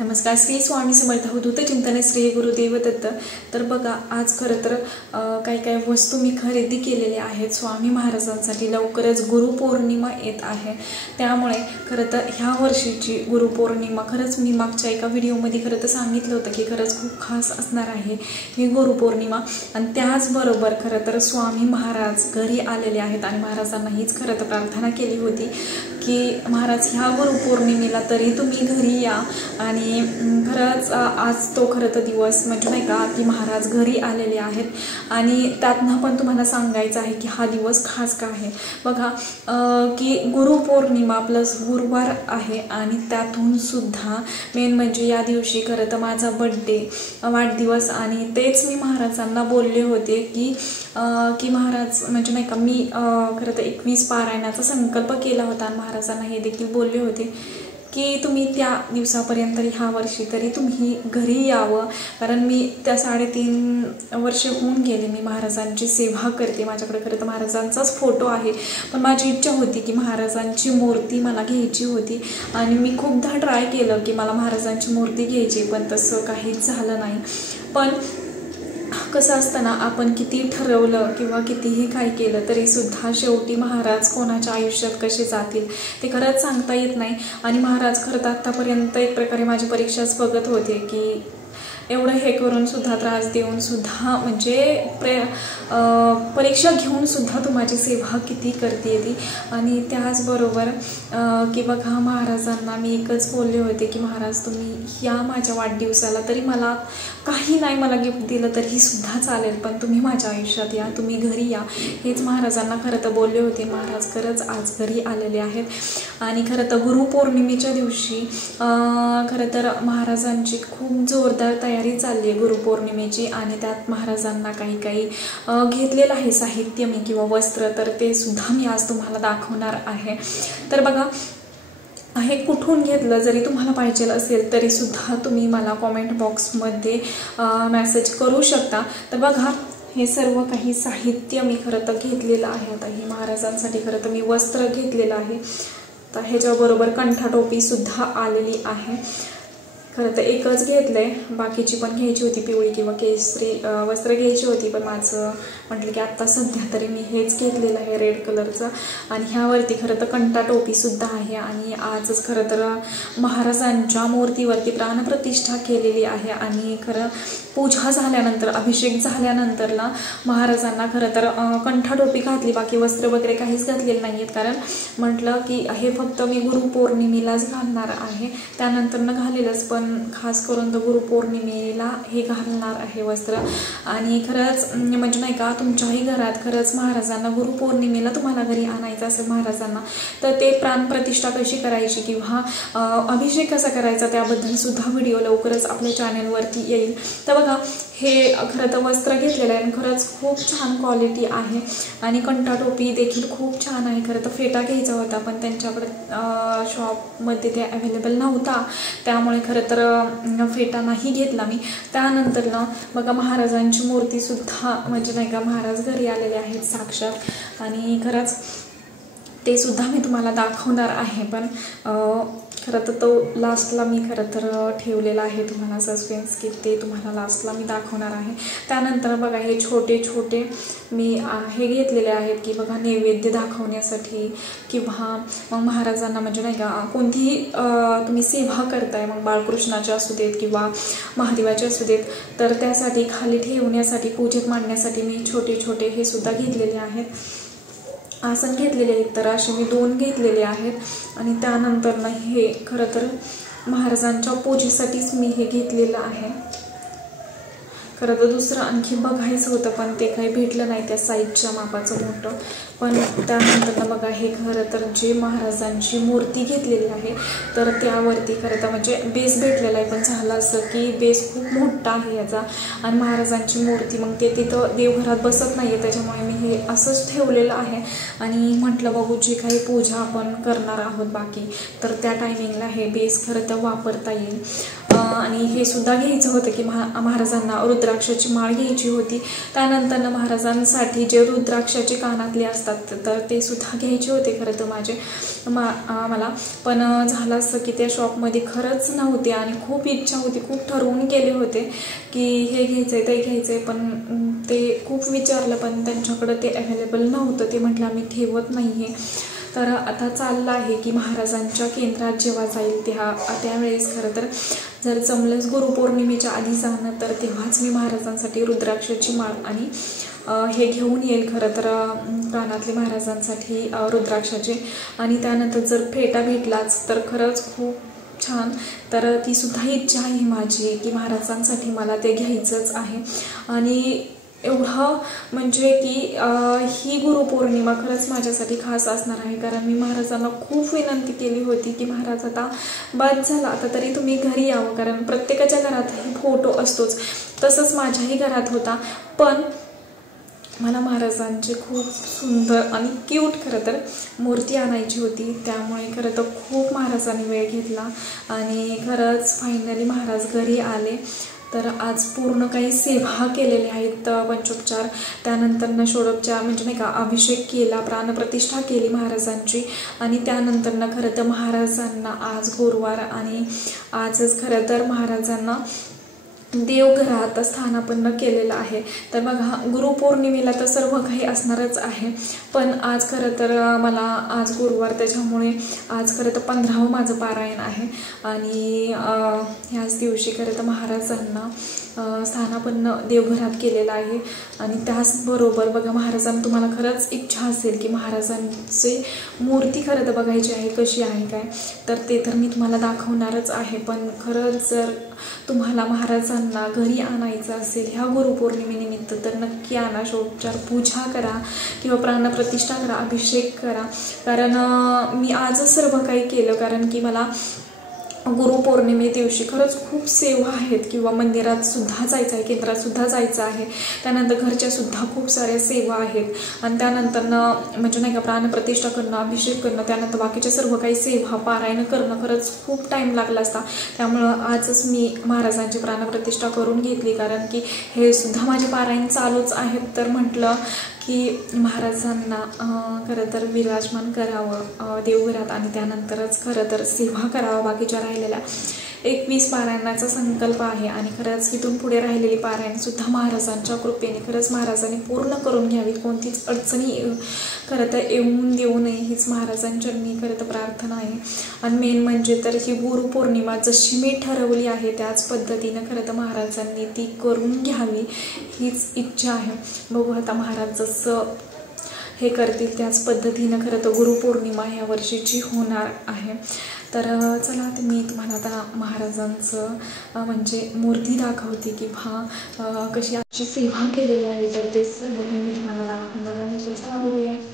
नमस्कार. श्री स्वामी समर्थ अवधूत चिंतन श्री गुरुदेव दत्त. तर बघा, आज खरं तर काही वस्तू मी खरेदी केलेल्या आहेत स्वामी महाराजांसाठी. लवकरच गुरुपौर्णिमा येत आहे, त्यामुळे खरं तर ह्या वर्षीची गुरुपौर्णिमा खरंच मी मागच्या एका व्हिडिओमध्ये खरं तर सांगितलं होतं की खरंच खूप खास असणार आहे ही गुरुपौर्णिमा. आणि त्याचबरोबर खरं तर स्वामी महाराज घरी आलेले आहेत आणि महाराजांना हीच खरं तर प्रार्थना केली होती की महाराज ह्या गुरुपौर्णिमेला तरी तुम्ही घरी या. आणि खरंच आज तो खरं तर दिवस म्हणजे नाही का की महाराज घरी आलेले आहेत. आणि त्यातनं पण तुम्हाला सांगायचं आहे की हा दिवस खास का आहे. बघा की गुरुपौर्णिमा प्लस गुरुवार आहे आणि त्यातून सुद्धा मेन म्हणजे या दिवशी खरं तर माझा वाढदिवस. आणि तेच मी महाराजांना बोलले होते की महाराज म्हणजे नाही का मी खरं तर 21 पारायणाचा संकल्प केला होता आणि महाराजांना हे देखील बोलले होते की तुम्ही त्या दिवसापर्यंत ह्या वर्षी तरी तुम्ही घरी यावं. कारण मी त्या 3.5 वर्ष होऊन गेले मी महाराजांची सेवा करते. माझ्याकडे खरं तर महाराजांचाच फोटो आहे, पण माझी इच्छा होती की महाराजांची मूर्ती मला घ्यायची होती. आणि मी खूपदा ट्राय केलं की मला महाराजांची मूर्ती घ्यायची, पण तसं काहीच झालं नाही. पण कसं असतं ना, आपण किती ठरवलं किंवा कितीही काय केलं तरी सुद्धा शेवटी महाराज कोणाच्या आयुष्यात कसे जातील ते खरंच सांगता येत नाही. आणि महाराज खरं तर आत्तापर्यंत एक प्रकारे माझी परीक्षाच बघत होते की एवढं हे करून सुद्धा, त्रास देऊन सुद्धा, म्हणजे परीक्षा घेऊन सुद्धा तू माझी सेवा किती करते ती. आणि त्याचबरोबर की बघा, महाराजांना मी एकच बोलले होते की महाराज तुम्ही या माझ्या वाढदिवसाला, तरी मला काही नाही मला गिफ्ट दिलं तरीही सुद्धा चालेल, पण तुम्ही माझ्या आयुष्यात या, तुम्ही घरी या, हेच महाराजांना खरं तर बोलले होते. महाराज खरंच आज घरी आलेले आहेत. आणि खरं तर गुरुपौर्णिमेच्या दिवशी खरं तर महाराजांची खूप जोरदार तयारी चालली आहे गुरुपौर्णिमेची. आणि त्यात महाराजांना काही घेतलेलं आहे साहित्य मी किंवा वस्त्र, तर ते सुद्धा मी आज तुम्हाला दाखवणार आहे. तर बघा, हे कुठून घेतलं जरी तुम्हाला पाहिजे असेल तरी सुद्धा तुम्ही मला कॉमेंट बॉक्समध्ये मेसेज करू शकता. तर बघा, हे सर्व काही साहित्य मी खरं तर घेतलेलं आहे. आता हे महाराजांसाठी खरं तर मी वस्त्र घेतलेलं आहे. तर ह्याच्याबरोबर कंठाटोपी सुद्धा आलेली आहे. खरं तर एकच घेतलंय, बाकीची पण घ्यायची होती, पिवळी किंवा केसरी वस्त्र घ्यायची होती, पण माझं म्हटलं की आत्ता सध्या तरी मी हेच घेतलेलं आहे रेड कलरचं. आणि ह्यावरती खरं तर कंठाटोपी सुद्धा आहे. आणि आजच खरं तर महाराजांच्या मूर्तीवरती प्राणप्रतिष्ठा केलेली आहे. आणि खरं पूजा झाल्यानंतर, अभिषेक झाल्यानंतरला महाराजांना खरं तर कंठाटोपी घातली, बाकी वस्त्र वगैरे काहीच घातलेले नाही आहेत. कारण म्हटलं की हे फक्त मी गुरुपौर्णिमेलाच घालणार आहे, त्यानंतर घालेलच, पण खास करून तर गुरुपौर्णिमेला हे घालणार आहे वस्त्र. आणि खरंच म्हणजे नाही का, तुमच्याही घरात खरंच महाराजांना गुरुपौर्णिमेला तुम्हाला घरी आणायचं असेल महाराजांना, तर ते प्राणप्रतिष्ठा कशी करायची किंवा अभिषेक कसा करायचा त्याबद्दल सुद्धा व्हिडिओ लवकरच आपल्या चॅनलवरती येईल. तर बघा, हे खरं तर वस्त्र घेतलेलं आहे आणि खरंच खूप छान क्वालिटी आहे. आणि कंठाटोपी देखील खूप छान आहे. खरं तर फेटा घ्यायचा होता, पण त्यांच्याकडे शॉपमध्ये ते अवेलेबल नव्हता, त्यामुळे खरं तर फेटा नाही घेतला मी. त्यानंतर बघा, महाराजांची मूर्ती सुद्धा म्हणजे नाही का, महाराज घरी आलेले आहेत साक्षात. आणि खरंच ते सुद्धा मी तुम्हाला दाखवणार आहे, पण खरं तर तो लास्टला मी खरं तर ठेवलेला आहे तुम्हाला सस्पेन्स, की ते तुम्हाला लास्टला मी दाखवणार आहे. त्यानंतर बघा, हे छोटे मी हे घेतलेले आहेत की बघा, नैवेद्य दाखवण्यासाठी किंवा मग महाराजांना म्हणजे नाही का, कोणतीही तुम्ही सेवा करताय, मग बाळकृष्णाचे असू देत किंवा महादेवाचे असू देत, तर त्यासाठी खाली ठेवण्यासाठी, पूजेत मांडण्यासाठी मी छोटे हे सुद्धा घेतलेले आहेत. आसन घेतलेले आहेत, तर असे मी 2 घेतलेले आहेत. आणि त्यानंतर हे खरं तर महाराजांच्या पूजेसाठीच मी हे घेतलेलं आहे. खरं तर दुसरं आणखी बघायचं होतं, पण ते काही भेटलं नाही त्या साईजच्या मापाचं मोठं. पण त्यानंतर बघा, हे खरं तर जे महाराजांची मूर्ती घेतलेली आहे, तर त्यावरती खरं तर म्हणजे बेस भेटलेला आहे, पण झालं असं की बेस खूप मोठा आहे याचा. आणि महाराजांची मूर्ती मग ते तिथं देवघरात बसत नाही आहे, त्याच्यामुळे मी हे असंच ठेवलेलं आहे. आणि म्हटलं बघू, जे काही पूजा आपण करणार आहोत बाकी, तर त्या टायमिंगला हे बेस खरं तर वापरता येईल. आणि हे सुद्धा घ्यायचं होतं की महाराजांना रुद्राक्षाची माळ घ्यायची होती. त्यानंतर महाराजांसाठी जे रुद्राक्षाचे कानातले असतात तर ते सुद्धा घ्यायचे होते खरं तर मला. पण झालं असं की त्या शॉपमध्ये खरंच नव्हते आणि खूप इच्छा होती, खूप ठरवून गेले होते की हे घ्यायचं आहे ते घ्यायचं आहे, पण ते खूप विचारलं पण त्यांच्याकडं ते अवेलेबल नव्हतं. ते म्हटलं आम्ही ठेवत नाही आहे. तर आता चाललं आहे की महाराजांच्या केंद्रात जेव्हा जाईल त्यावेळेस खरं तर जर जमलंच गुरुपौर्णिमेच्या आधी जाणं तर तेव्हाच मी महाराजांसाठी रुद्राक्षाची माळ आणि हे घेऊन येईल खरं तर कानातले महाराजांसाठी रुद्राक्षाचे. आणि त्यानंतर जर फेटा भेटलाच तर खरंच खूप छान. तर ती सुद्धा इच्छा आहे माझी की महाराजांसाठी मला ते घ्यायचंच आहे. आणि एवढं म्हणजे की ही गुरुपौर्णिमा खरंच माझ्यासाठी खास असणार आहे, कारण मी महाराजांना खूप विनंती केली होती की महाराज आता बाद झाला, आता तरी तुम्ही घरी यावं, कारण प्रत्येकाच्या घरातही फोटो असतोच. तसंच माझ्याही घरात होता, पण मला महाराजांची खूप सुंदर आणि क्यूट खरं तर मूर्ती आणायची होती. त्यामुळे खरं तर खूप महाराजांनी वेळ घेतला आणि खरंच फायनली महाराज घरी आले. तर आज पूर्ण काही सेवा केलेल्या आहेत, पंचोपचार, त्यानंतर षोडोपचार म्हणजे नाही का अभिषेक केला, प्राणप्रतिष्ठा केली महाराजांची. आणि त्यानंतर खरं तर महाराजांना आज गुरुवार आणि आजच खरं तर महाराजांना देवघरात स्थानापन्न केलेलं आहे. तर बघा गुरुपौर्णिमेला तर सर्व काही असणारच आहे, पण आज खरं तर मला आज गुरुवार त्याच्यामुळे आज खरं तर 15वं माझं पारायण आहे. आणि ह्याच दिवशी खरं तर महाराजांना स्थानापन्न देवघरात केलेलं आहे. आणि त्याचबरोबर बघा महाराजांना तुम्हाला खरंच इच्छा असेल की महाराजांची मूर्ती खरं तर बघायची आहे कशी आहे काय, तर ते तर मी तुम्हाला दाखवणारच आहे. पण खरंच जर तुम्हाला महाराजांना घरी आणायचं असेल ह्या गुरुपौर्णिमेनिमित्त तर नक्की आणा. षोडोपचार पूजा करा किंवा प्राणप्रतिष्ठा करा, अभिषेक करा. कारण मी आजच सर्व काही केलं, कारण की मला गुरुपौर्णिमे दिवशी खरंच खूप सेवा आहेत किंवा मंदिरात सुद्धा जायचं आहे, केंद्रात सुद्धा जायचं आहे. त्यानंतर घरच्या सुद्धा खूप साऱ्या सेवा आहेत. आणि त्यानंतर म्हणजे नाही का प्राणप्रतिष्ठा करणं, अभिषेक करणं, त्यानंतर बाकीच्या सर्व काही सेवा पारायण करणं खरंच खूप टाईम लागला असता. त्यामुळं आजच मी महाराजांची प्राणप्रतिष्ठा करून घेतली, कारण की हे सुद्धा माझे पारायण चालूच आहेत. तर म्हटलं की महाराजांना खरं तर विराजमान करावं देवघरात आणि त्यानंतरच खरं तर सेवा करावं बाकीच्या राहिलेल्या 21 पारायणाचा संकल्प आहे. आणि खरंच इथून पुढे राहिलेली पारायणसुद्धा महाराजांच्या कृपेने खरंच महाराजांनी पूर्ण करून घ्यावीत, कोणतीच अडचणी खरं तर येऊन देऊ नये हीच महाराजांचरणी खरं तर प्रार्थना आहे. आणि मेन म्हणजे तर ही गुरुपौर्णिमा जशी मी ठरवली आहे त्याच पद्धतीनं खरं तर महाराजांनी ती करून घ्यावी हीच इच्छा आहे. बघू आता महाराज जसं हे करतील त्याच पद्धतीनं खरं तर गुरुपौर्णिमा ह्या वर्षीची होणार आहे. तर चला आता मी तुम्हाला आता महाराजांचं म्हणजे मूर्ती दाखवते की कशी आजची सेवा केलेली आहे, तर ते सर्व मी तुम्हाला दाखवणार आहे.